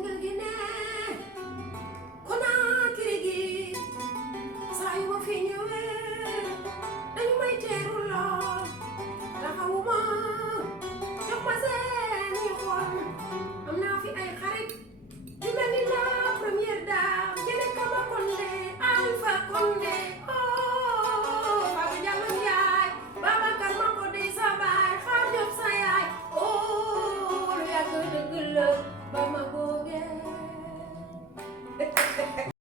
nga Guinée Conakry gi saa yu ma fi ñëwee dañu may teeru lool taxawuma jox ma seeni xol am naa fi ay xarit yu mel ni la première dame Jene Kaba Condé Alpha Condé Papa Diallo Ndiaye Babacar Makodé sa baay Xaar Diop sa yaay lu yàgg dëgg la ba ma